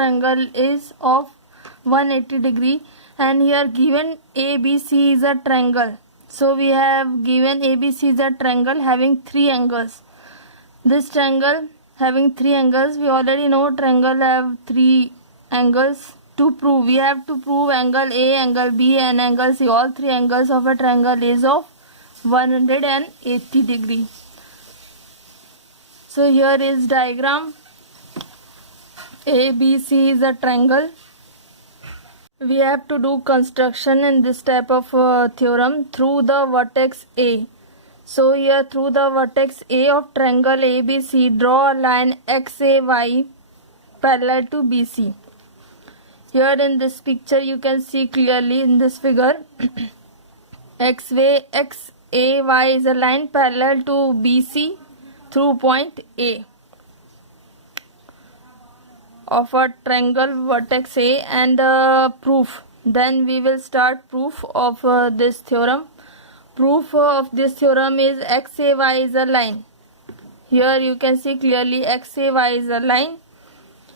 triangle is of 180 degree, and here given ABC is a triangle. So we have given ABC is a triangle having three angles. This triangle having three angles, we already know triangle have three angles. To prove, we have to prove angle A, angle B and angle C. All three angles of a triangle is of 180 degree. So here is diagram. ABC is a triangle. We have to do construction in this type of theorem through the vertex A. So here through the vertex A of triangle ABC, draw a line XAY parallel to BC. Here in this picture you can see clearly in this figure XAY is a line parallel to BC through point A of a triangle vertex A, and proof. Then we will start proof of this theorem. Proof of this theorem is XAY is a line. Here you can see clearly XAY is a line.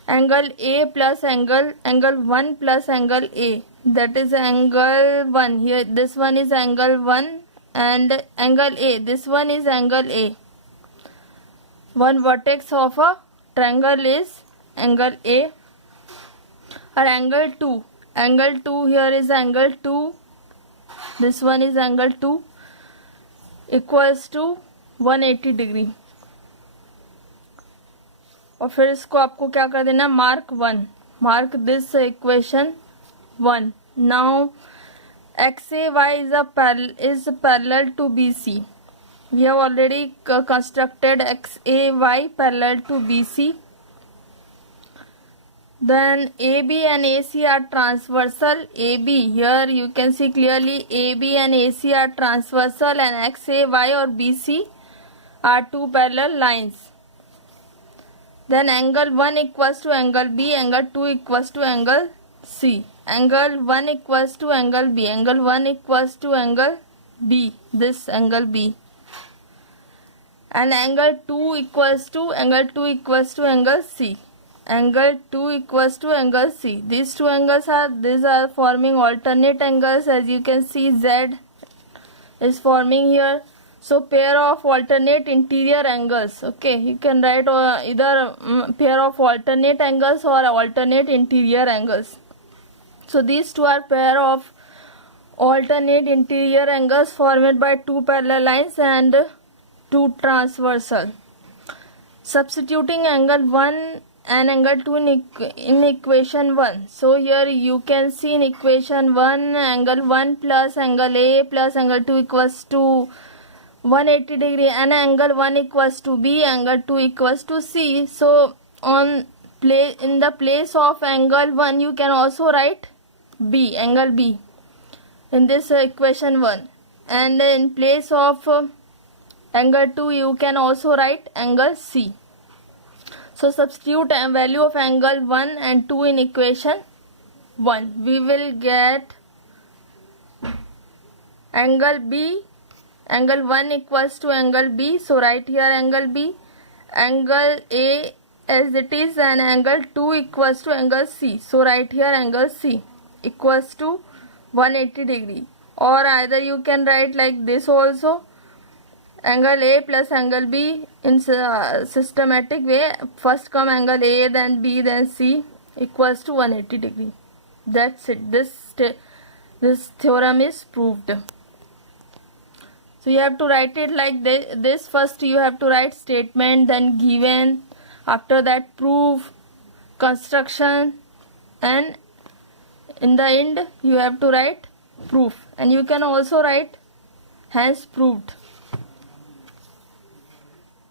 Angle A plus angle 1 plus angle A, that is angle 1. Here this one is angle 1 and angle A, this one is angle A. One vertex of a triangle is angle A. Or angle 2, here is angle 2, this one is angle 2, equals to 180 degree. और फिर इसको आपको क्या कर देना, mark this equation 1. Now XAY is parallel to BC. We have already constructed XAY parallel to BC. Then AB and AC are transversal. AB, here you can see clearly AB and AC are transversal, and XAY or BC are two parallel lines. Then angle 1 equals to angle B, angle 2 equals to angle C. Angle 1 equals to angle B, angle 1 equals to angle B, this angle B. And angle 2 equals to angle C. Angle 2 equals to angle C. These two angles are forming alternate angles. As you can see, Z is forming here. So pair of alternate interior angles. Okay, you can write either pair of alternate angles or alternate interior angles. So these two are pair of alternate interior angles formed by two parallel lines and two transversal. Substituting angle 1 and angle 2 in equation 1. So here you can see in equation 1, angle 1 plus angle A plus angle 2 equals to 180 degree, and angle 1 equals to B, angle 2 equals to C. So in the place of angle 1 you can also write B, angle B in this equation 1, and in place of angle 2 you can also write angle C. So substitute a value of angle 1 and 2 in equation 1. We will get angle B, angle 1 equals to angle B. So write here angle B, angle A as it is, and angle 2 equals to angle C. So write here angle C equals to 180 degree. Or either you can write like this also, angle A plus angle B in systematic way. First come angle A, then B, then C, equals to 180 degree. That's it. This theorem is proved. So you have to write it like this. First you have to write statement, then given, after that proof, construction, and in the end you have to write proof. And you can also write hence proved.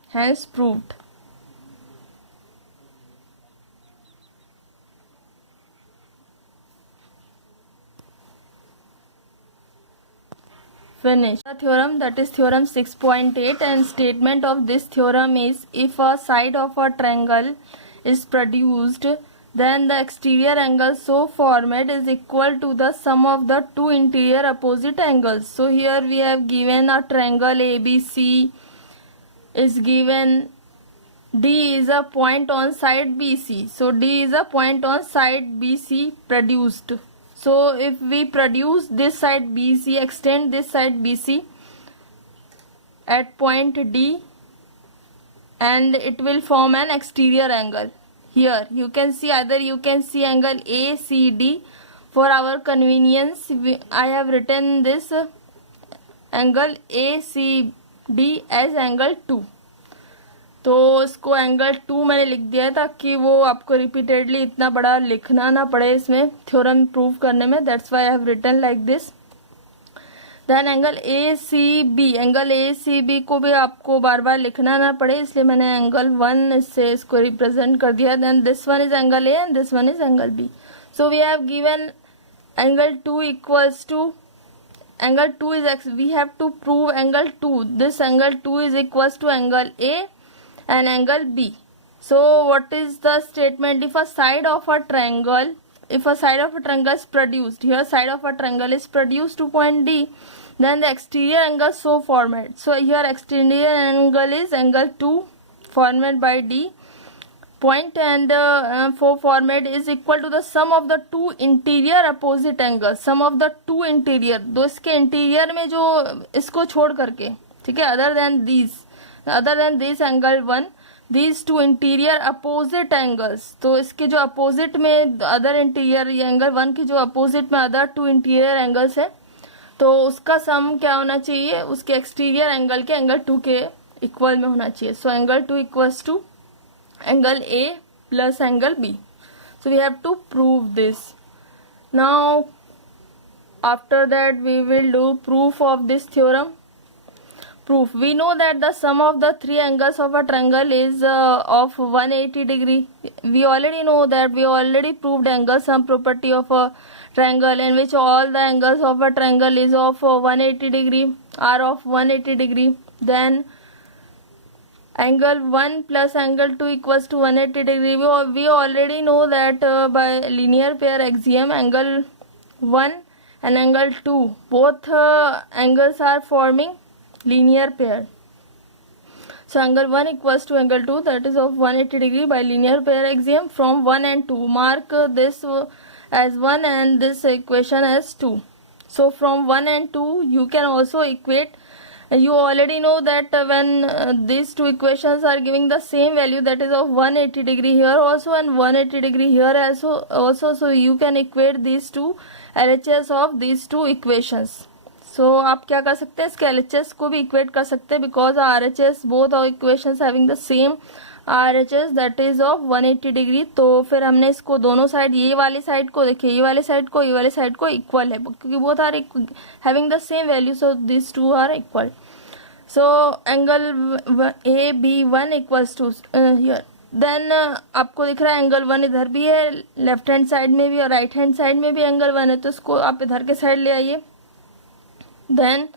Hence proved. Finish. The theorem, that is theorem 6.8, and statement of this theorem is, if a side of a triangle is produced, then the exterior angle so formed is equal to the sum of the two interior opposite angles. So here we have given a triangle ABC is given D is a point on side BC. So D is a point on side BC produced. So if we produce this side BC, extend this side BC at point D, and it will form an exterior angle. Here you can see, either you can see angle ACD. For our convenience, I have written this angle ACD as angle 2. तो इसको एंगल 2 मैंने लिख दिया है ताकि वो आपको रिपीटेडली इतना बड़ा लिखना ना पड़े इसमें थ्योरम प्रूव करने में. That's why I have written like this. Then angle ACB को भी आपको बार बार लिखना ना पड़े, इसलिए मैंने एंगल 1 से इसको रिप्रेजेंट कर दिया. Then this one is angle A and this one is angle B. So we have given angle 2 equals to angle 2 is we have to prove angle 2. This angle 2 is equals to angle A and angle B. So what is the statement? If a side of a triangle is produced, here side of a triangle is produced to point D, then the exterior angle so formed. So here exterior angle is angle 2 formed by D point, and formed is equal to the sum of the two interior opposite angles. Sum of the two interior, दो इसके interior में जो इसको छोड़ करके, ठीक है, other than this angle 1, these two interior opposite angles. तो इसके जो opposite में other interior, ये angle 1 की जो opposite में other two interior angles है, तो उसका sum क्या होना चाहिए, उसके exterior angle के angle 2 के equal में होना चाहिए. So angle 2 equals to angle A plus angle B. So we have to prove this. Now after that we will do proof of this theorem. Proof. We know that the sum of the three angles of a triangle is of 180 degree. We already know that we already proved angle sum property of a triangle, in which all the angles of a triangle is of 180 degree, are of 180 degree. Then angle 1 plus angle 2 equals to 180 degree. We already know that by linear pair axiom, angle 1 and angle 2 both angles are forming linear pair. So angle 1 equals to angle 2, that is of 180 degree by linear pair axiom from 1 and 2. Mark this as 1 and this equation as 2. So from 1 and 2 you can also equate. You already know that when these two equations are giving the same value, that is of 180 degree here also and 180 degree here also, so you can equate these two LHS of these two equations. So आप क्या कर सकते हैं, इसके LHS को भी equate कर सकते हैं, because RHS both our equations having the same RHS, that is of 180 degree. तो फिर हमने इसको दोनों साइड, ये वाली साइड को देखिए, ये वाली साइड को इक्वल है, क्योंकि both are having the same value, so these two are equal. So angle AB1 equals to here. Then आपको दिख रहा है एंगल 1 इधर भी है, लेफ्ट हैंड साइड में भी और राइट हैंड साइड में भी एंगल 1 है, तो इसको आप इधर के साइड ले आइए. देन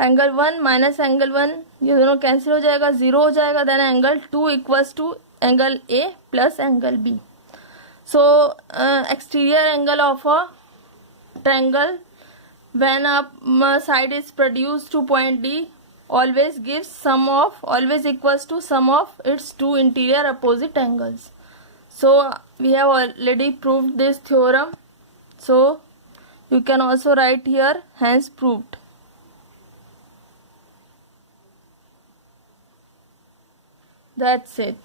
एंगल 1 माइनस एंगल 1, ये दोनों कैंसिल हो जाएगा, 0 हो जाएगा. Then angle 2 equals to angle A plus angle B. So exterior angle of a triangle when a side is produced to point D always equals to sum of its two interior opposite angles. So we have already proved this theorem, so you can also write here hence proved. That's it.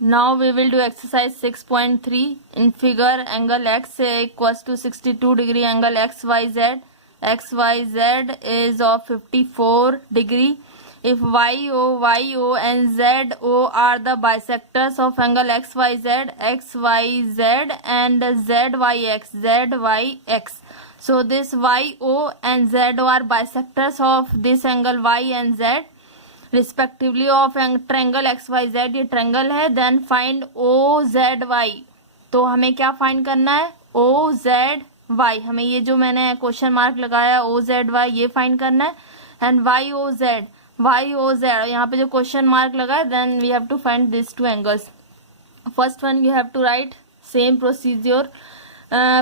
Now we will do exercise 6.3. In figure, angle x equals to 62 degree, angle XYZ is of 54 degree. If YO and ZO are the bisectors of angle XYZ and ZYX. So this YO and ZO are bisectors of this angle Y and Z respectively of triangle XYZ. ये triangle है. Then find OZY. तो हमें क्या find करना है, OZY. हमें ये जो मैंने क्वेश्चन मार्क लगाया OZY ये फाइंड करना है. एंड YOZ यहाँ पे जो क्वेश्चन मार्क लगा है, then we have to find this two angles. First one you have to write same procedure.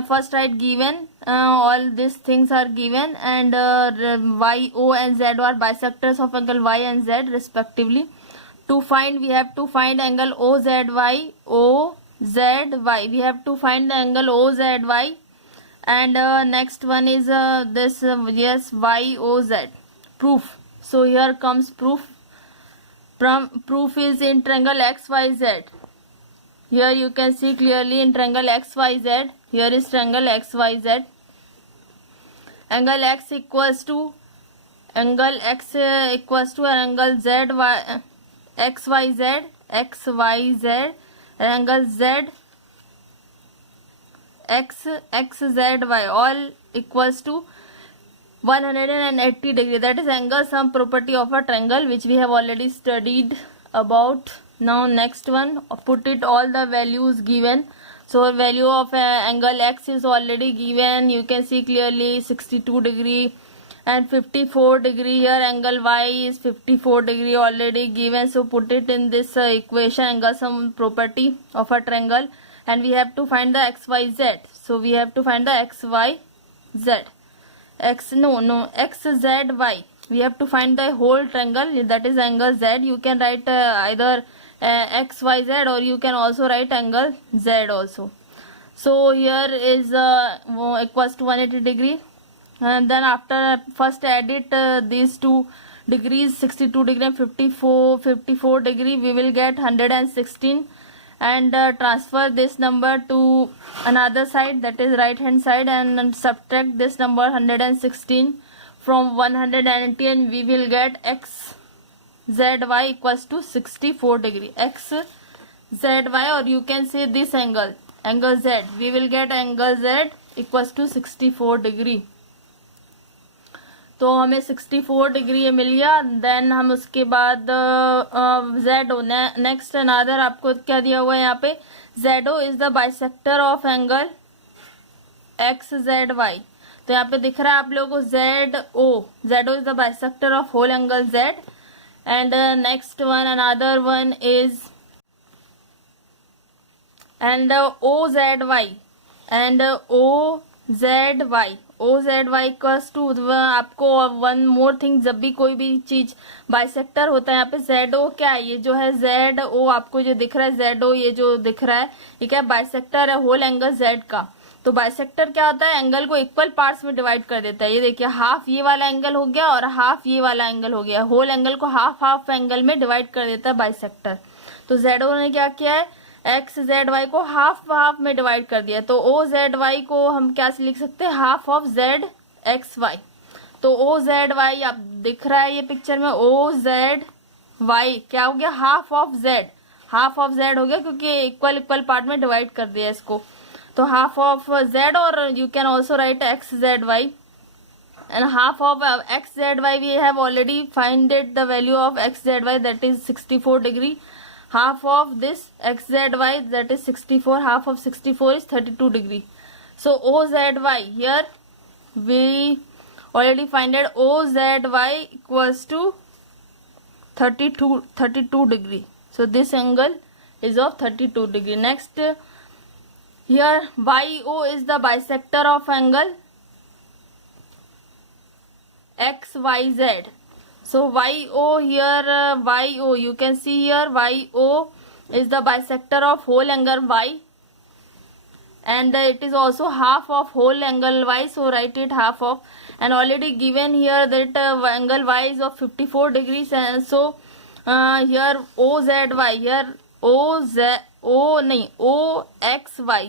First write given, all this things are given, and YO and Z are bisectors of angle Y and Z respectively. To find, we have to find angle OZY. OZY. We have to find the angle OZY. And next one is this yes, YOZ. Proof. So here comes proof. Proof is in triangle XYZ. Here you can see clearly in triangle XYZ. Here is triangle XYZ. Angle X equals to angle ZY XYZ and angle Z XZY all equals to 180 degree. That is angle sum property of a triangle, which we have already studied about. Now next one, put it all the values given. So value of angle X is already given. You can see clearly 62 degree and 54 degree. Here angle Y is 54 degree already given. So put it in this equation, angle sum property of a triangle, and we have to find the XYZ. So we have to find the XYZ. XZY. We have to find the whole triangle, that is angle Z. You can write either XYZ, or you can also write angle Z also. So here is equals to 180 degree, and then after first edit these two degrees, 62 degree and 54 degree, we will get 116, and transfer this number to another side, that is right hand side, and subtract this number 116 from 180, and we will get XZY equals to 64 degree. XZY, or you can say this angle Z. We will get angle Z equals to 64 degree. तो हमें 64 डिग्री मिल गया. देन हम उसके बाद ZO. Next another आपको क्या दिया हुआ है यहाँ पे, ZO is the bisector of angle XZY. तो यहाँ पे दिख रहा है आप लोगों को ZO is the bisector of whole angle Z. And next one, another one is and OZY and OZY equals to, आपको वन मोर थिंग, जब भी कोई भी चीज बाइसेक्टर होता है यहाँ पे ZO क्या है, ये जो है ZO आपको जो दिख रहा है ZO, ये जो दिख रहा है ये क्या बाइसेक्टर है होल एंगल Z का. तो बाइसेक्टर क्या होता है, एंगल को इक्वल पार्ट्स में डिवाइड कर देता है. ये देखिए हाफ ये वाला एंगल हो गया और हाफ ये वाला एंगल हो गया. होल एंगल को हाफ एंगल में डिवाइड कर देता है बाइसेक्टर. तो ZO ने क्या किया है, XZY को हाफ में डिवाइड कर दिया. तो OZY को हम क्या लिख सकते हैं, हाफ ऑफ ZXY. तो OZY आप दिख रहा है ये पिक्चर में, OZY क्या हो गया, हाफ ऑफ Z हो गया, क्योंकि इक्वल पार्ट में डिवाइड कर दिया इसको. तो हाफ ऑफ Z, और you can also right XZY. and half of XZY we have already finded the value of XZY, that is 64 degree. Half of this XZY, that is 64, half of 64 is 32 degree. So OZY, here we already finded OZY equals to 32 degree. So this angle is of 32 degree. Next, here YO is the bisector of angle XYZ. So YO here, YO, you can see here YO is the bisector of whole angle Y, and it is also half of whole angle Y, so write it half of. And already given here that angle Y is of 54 degrees, and so here OZY, here OXY,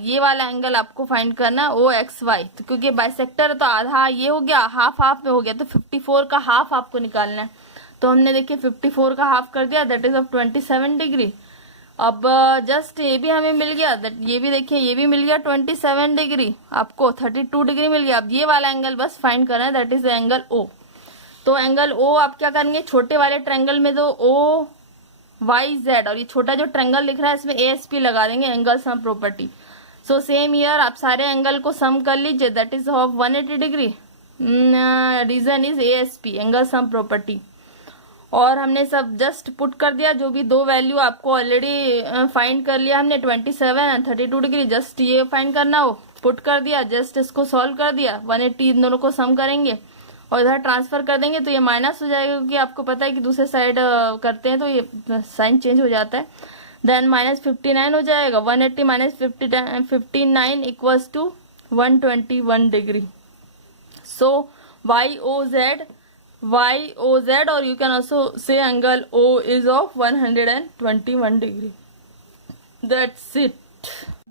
ये वाला एंगल आपको फाइंड करना OXY. तो क्योंकि बाइसेक्टर तो आधा ये हो गया, हाफ में हो गया, तो 54 का हाफ आपको निकालना है. तो हमने देखिए 54 का हाफ कर दिया, दैट इज ऑफ 27 डिग्री. अब जस्ट ये भी हमें मिल गया, ये भी देखिए ये भी मिल गया 27 डिग्री, आपको 32 डिग्री मिल गया. अब ये वाला एंगल बस फाइंड करना है, दैट इज एंगल O. तो एंगल O आप क्या करेंगे, छोटे वाले ट्रायंगल में तो OYZ, और ये छोटा जो ट्रायंगल लिख रहा है इसमें ASP लगा देंगे, angle sum property. So same here आप सारे एंगल को सम कर लीजिए, that is of 180 degree. Reason is ASP, angle sum property. और हमने सब जस्ट पुट कर दिया, जो भी दो वैल्यू आपको ऑलरेडी फाइंड कर लिया हमने, 27 एंड 32 डिग्री, जस्ट ये फाइंड करना हो, पुट कर दिया, जस्ट इसको सॉल्व कर दिया, 180 इन दोनों को सम करेंगे और इधर ट्रांसफर कर देंगे तो ये माइनस हो जाएगा, क्योंकि आपको पता है कि दूसरे साइड करते हैं तो ये साइन चेंज हो जाता है। देन -59 हो जाएगा, 180 minus 59 equals to 121 degree. So YOZ, और you can also say angle O is of 121 degree. That's it.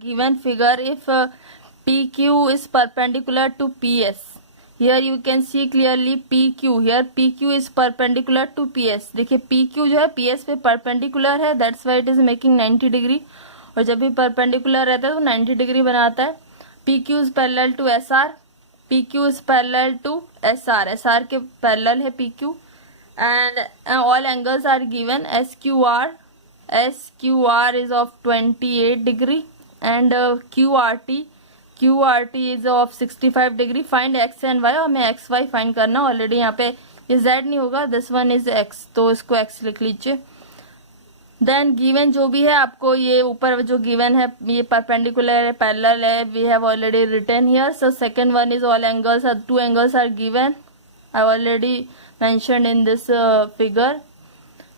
Given figure, if PQ is perpendicular to PS, here you can see clearly PQ, here PQ is perpendicular to PS। देखिए PQ जो है PS पे perpendicular है, that's why it is making 90 degree, और जब भी perpendicular रहता है तो 90 डिग्री बनाता है। PQ is parallel to SR, PQ is parallel to SR, SR के parallel है PQ, and all angles are given। SQR is of 28 degree, and QRT is of 65 degree। Find x and y, और हमें x y फाइंड करना। ऑलरेडी यहाँ पे ये z नहीं होगा, दिस वन इज x, तो इसको x लिख लीजिए। देन गिवन जो भी है आपको, ये ऊपर जो गिवन है ये परपेंडिकुलर है, पैरेलल है, we have already written here. So second one is all angles are, 2 angles are given, I already mentioned in this figure.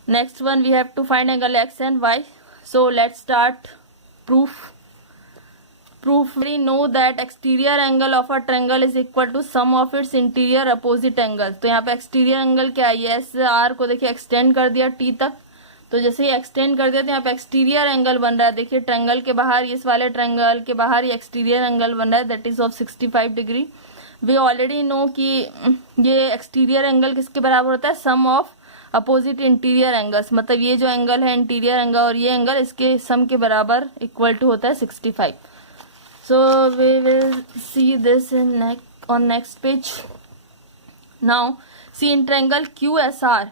Next one we have to find angle x and y। So let's start proof। We know that exterior angle of a triangle is equal to sum of its interior opposite angle। तो यहाँ पे exterior angle क्या है, ये SR को देखिए एक्सटेंड कर दिया T तक, तो जैसे ही एक्सटेंड कर दिया तो यहाँ पे एक्सटीरियर एंगल बन रहा है। देखिए ट्रायंगल के बाहर, इस वाले ट्रायंगल के बाहर ये एक्सटीरियर एंगल बन रहा है, that is of 65 degree. We already know कि ये एक्सटीरियर एंगल किसके बराबर होता है, sum of opposite interior angles. मतलब ये जो एंगल है इंटीरियर एंगल और ये एंगल, इसके सम के बराबर इक्वल टू होता है 65। So we will see this in on next page. Now see in triangle QSR,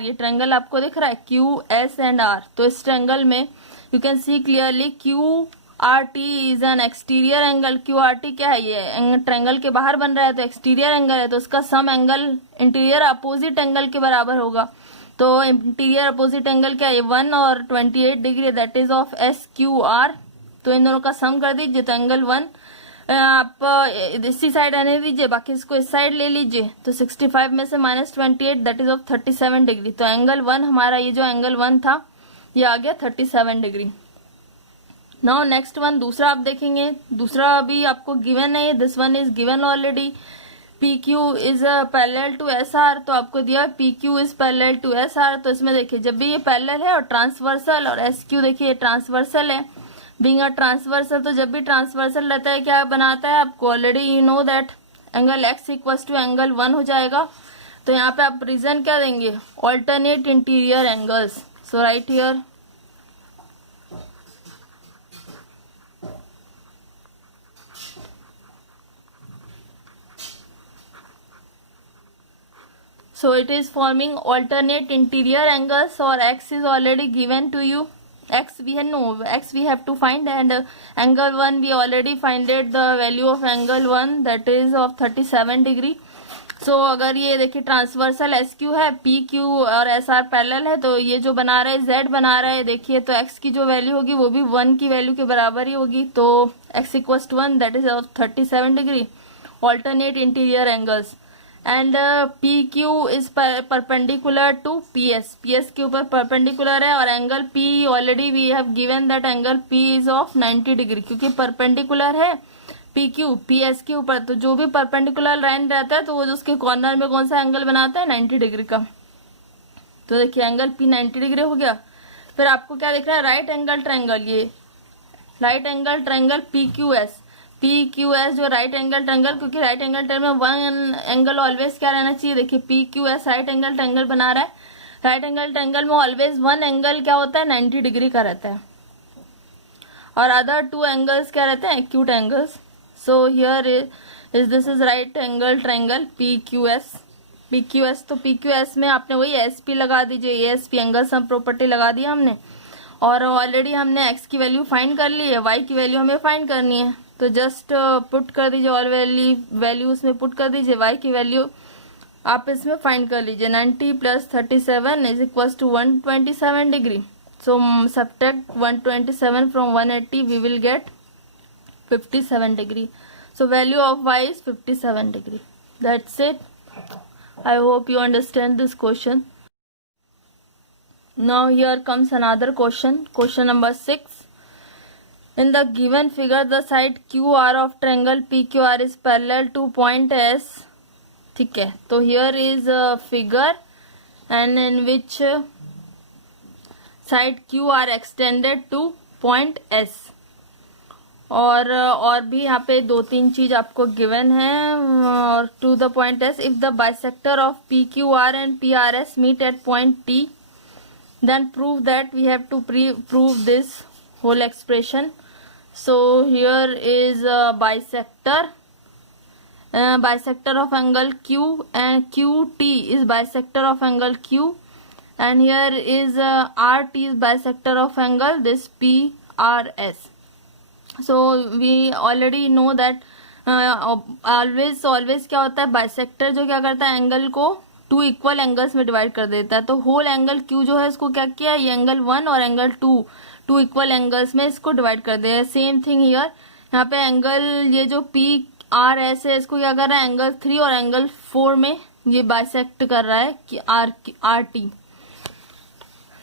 ये ट्रायंगल आपको दिख रहा है QS and R। तो इस ट्रायंगल में you can see clearly QRT is an exterior angle। QRT क्या है, ये ट्रायंगल के बाहर बन रहा है तो एक्सटीरियर एंगल है, तो उसका sum angle interior opposite angle के बराबर होगा। तो इंटीरियर अपोजिट एंगल क्या है, 1 और 28 degree, that is of SQR। तो इन दोनों का सम कर दीजिए, तो एंगल 1 आप इसी साइड आने दीजिए, बाकी इसको इस साइड ले लीजिए, तो 65 में से -28 दैट इज ऑफ 37 डिग्री। तो एंगल 1 हमारा, ये जो एंगल 1 था ये आ गया 37 डिग्री। नाउ नेक्स्ट वन, दूसरा आप देखेंगे, दूसरा भी आपको गिवन है, this one is given already. PQ is parallel to SR, तो आपको दिया PQ is parallel to SR। तो इसमें देखिए जब भी ये पैरेलल है और ट्रांसवर्सल, और SQ देखिए ट्रांसवर्सल है, बीइंग अ ट्रांसवर्सल, तो जब भी ट्रांसवर्सल रहता है क्या बनाता है, आपको already you know that angle x equals to angle 1 हो जाएगा। तो यहाँ पे आप रीजन क्या देंगे, alternate interior angles. So right here so it is forming alternate interior angles, or x is already given to you। x we have to find, and angle 1 we already finded the value of angle 1, that is of 37 degree. So अगर ये देखिए transversal SQ है, PQ और SR parallel है, तो ये जो बना रहा है Z बना रहा है, देखिए तो x की जो वैल्यू होगी वो भी 1 की वैल्यू के बराबर ही होगी। तो x equals to 1 that is of 37 degree, alternate interior angles. And PQ is perpendicular to PS के ऊपर परपेंडिकुलर है, और angle P already we have given that angle P is of 90 degree, क्योंकि परपेंडिकुलर है PQ PS के ऊपर, तो जो भी परपेंडिकुलर लाइन रहता है तो वो जो उसके कॉर्नर में कौन सा एंगल बनाता है, 90 डिग्री का। तो देखिए एंगल P 90 डिग्री हो गया। फिर आपको क्या दिख रहा है, राइट एंगल ट्रायंगल, ये राइट एंगल ट्रायंगल PQS जो राइट एंगल ट्रायंगल, क्योंकि राइट एंगल ट्रायंगल में वन एंगल ऑलवेज क्या रहना चाहिए, देखिए PQS राइट एंगल ट्रायंगल बना रहा है, राइट एंगल ट्रायंगल में ऑलवेज वन एंगल क्या होता है, 90 डिग्री का रहता है, और अदर 2 एंगल्स क्या रहते हैं, acute angles. So here is this is right angle triangle PQS। तो PQS में आपने वही SP लगा दीजिए, ASP एंगल सम प्रॉपर्टी लगा दिया हमने, और ऑलरेडी हमने x की वैल्यू फाइंड कर ली है, y की वैल्यू हमें फाइंड करनी है, तो जस्ट पुट कर दीजिए, ऑल वैल्यू उसमें पुट कर दीजिए, y की वैल्यू आप इसमें फाइंड कर लीजिए। 90 + 37 is equals to 127 degree. So subtract 127 from 180, we will get 57 degree. So value of y is 57 degree, That's it. I hope you understand this question. Now here comes another question. Question number 6. In the given figure, the side QR of triangle PQR is parallel to point S. ठीक है, तो here is a figure and in which side Q are extended to point S. और भी यहाँ पे 2-3 चीज आपको given है और to the point S. If the bisector of P Q R and P R S meet at point T, then prove that we have to prove this whole expression. So here is a bisector of angle Q, and QT is bisector of angle Q, and here is RT is bisector of angle this PRS. So we already know that always क्या होता है, बाइसेक्टर जो क्या करता है, एंगल को 2 equal angles में divide कर देता है. तो होल एंगल Q जो है इसको क्या किया, ये एंगल 1 और एंगल 2 इक्वल एंगल्स में इसको डिवाइड कर दिया. सेम थिंग हियर, यहाँ पे एंगल ये जो PRS है इसको क्या कर रहा है, एंगल 3 और एंगल 4 में ये बाइसेक्ट कर रहा है कि RT.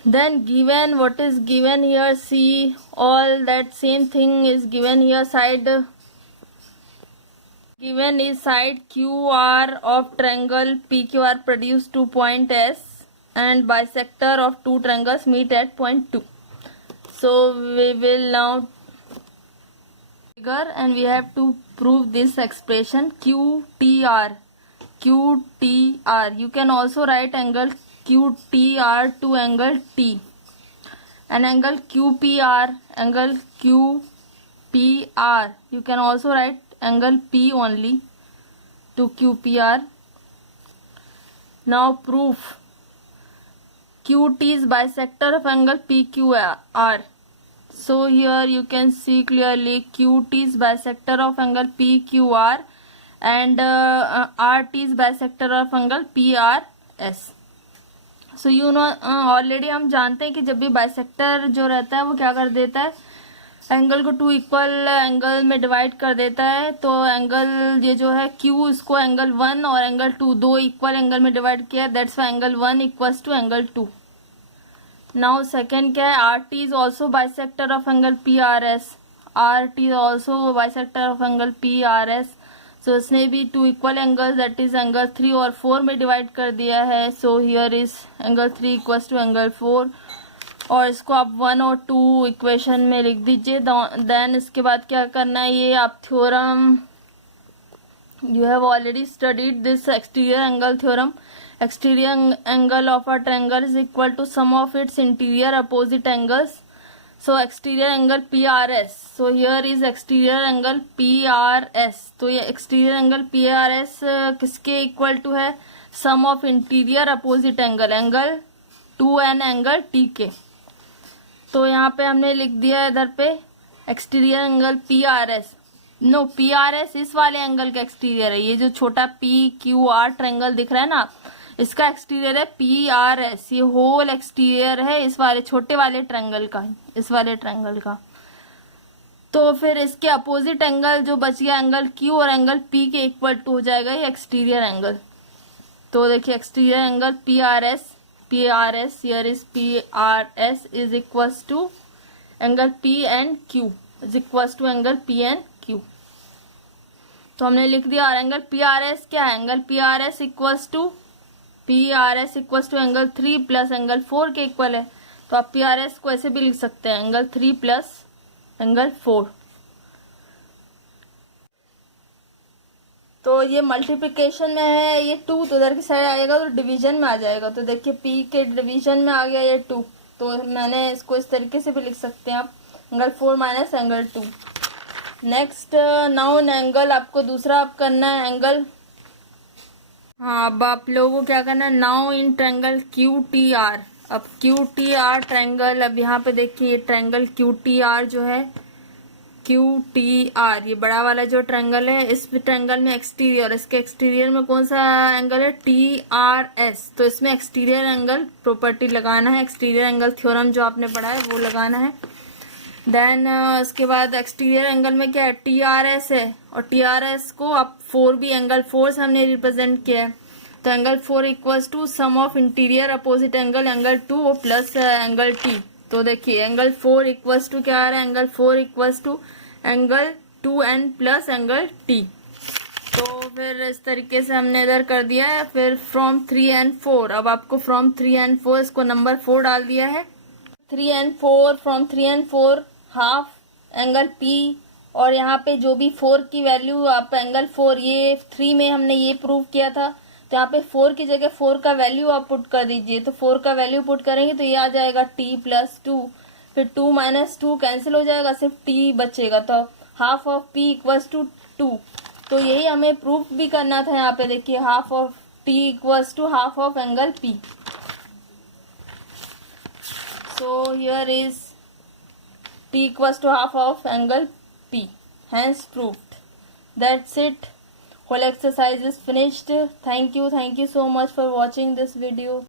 Then given, what is given here, see all that same thing is given here. Given is side QR of triangle PQR produced to point S and bisector of 2 triangles meet at point 2. So we will now figure and we have to prove this expression QTR. You can also write angle QTR to angle T, and angle QPR, you can also write angle P only to QPR. Now proof. QT is bisector of angle PQR. So here you can see clearly QT is bisector of angle PQR and RT is bisector of angle PRS. So you know already हम जानते हैं कि जब भी बाइसेक्टर जो रहता है वो क्या कर देता है, एंगल को 2 इक्वल एंगल में डिवाइड कर देता है. तो एंगल ये जो है Q, इसको एंगल 1 और एंगल 2 इक्वल एंगल में डिवाइड किया, that's why angle 1 equals to angle 2. Now second क्या है, RT is also bisector of angle PRS. RT is also bisector of angle PRS. So इसने भी 2 equal angles that is angle 3 और 4 में divide कर दिया है. So here is angle 3 equals to angle 4 और इसको आप 1 और 2 इक्वेशन में लिख दीजिए. देन इसके बाद क्या करना है, ये आप theorem you have already studied this exterior angle theorem. Exterior angle of a triangle is equal to sum of its interior opposite angles. So exterior angle PRS. So here is exterior angle PRS. तो ये exterior angle PRS किसके equal to है, sum of interior opposite angle 2 and angle T के. तो यहाँ पे हमने लिख दिया इधर पे exterior angle PRS. No, PRS इस वाले एंगल का एक्सटीरियर है. ये जो छोटा PQR ट्रायंगल दिख रहा है ना, इसका एक्सटीरियर है PRS. ये होल एक्सटीरियर है इस वाले छोटे वाले ट्रायंगल का, इस वाले ट्रायंगल का. तो फिर इसके अपोजिट एंगल जो बच गया एंगल Q और एंगल P के इक्वल टू हो जाएगा ये एक्सटीरियर एंगल. तो देखिए exterior angle PRS here is PRS is equals to angle P and Q is equals to angle P and Q. तो हमने लिख दिया. और एंगल PRS क्या है, angle PRS equals to angle 3 plus angle 4 के इक्वल है. तो आप PRS को ऐसे भी लिख सकते हैं, एंगल 3 प्लस एंगल 4. तो ये मल्टीप्लिकेशन में है, ये 2 तो इधर की साइड आएगा तो डिवीजन में आ जाएगा. तो देखिए P के डिवीजन में आ गया ये 2. तो मैंने इसको इस तरीके से भी लिख सकते हैं आप, एंगल 4 minus angle 2. Next noun angle आपको दूसरा आप करना है एंगल. हाँ, अब आप लोगों को क्या करना है, नाउ इन ट्रायंगल QTR. अब QTR ट्रायंगल, अब यहाँ पे देखिए ये ट्रायंगल QTR जो है, QTR ये बड़ा वाला जो ट्रायंगल है, इस ट्रायंगल में एक्सटीरियर, इसके एक्सटीरियर में कौन सा एंगल है, TRS. तो इसमें एक्सटीरियर एंगल प्रॉपर्टी लगाना है, एक्सटीरियर एंगल थ्योरम जो आपने पढ़ा है वो लगाना है. देन उसके बाद एक्सटीरियर एंगल में क्या है, TRS है, और TRS को अब 4B एंगल 4 से हमने रिप्रेजेंट किया है। तो angle 4 equals to sum of interior opposite angle angle 2 plus angle T। तो देखिए एंगल 4 इक्वल्स टू क्या आ रहा है, angle 4 equals to angle 2N plus angle T। तो फिर इस तरीके से हमने इधर कर दिया है। फिर फ्रॉम 3 and 4, अब आपको फ्रॉम 3 and 4 इसको नंबर 4 डाल दिया है। 3 and 4, फ्रॉम 3 and 4 हाफ एंगल P, और यहाँ पे जो भी 4 की वैल्यू आप एंगल 4, ये 3 में हमने ये प्रूव किया था, तो यहाँ पे 4 की जगह 4 का वैल्यू आप पुट कर दीजिए। तो 4 का वैल्यू पुट करेंगे तो ये आ जाएगा T प्लस 2, फिर 2 माइनस 2 कैंसिल हो जाएगा, सिर्फ T बचेगा। तो half of P equals to 2। तो यही हमें प्रूफ भी करना था। यहाँ पे देखिए half of T equals to half of angle P। So here is T equals to half of angle P. Hence proved. That's it. Whole exercise is finished. Thank you so much for watching this video.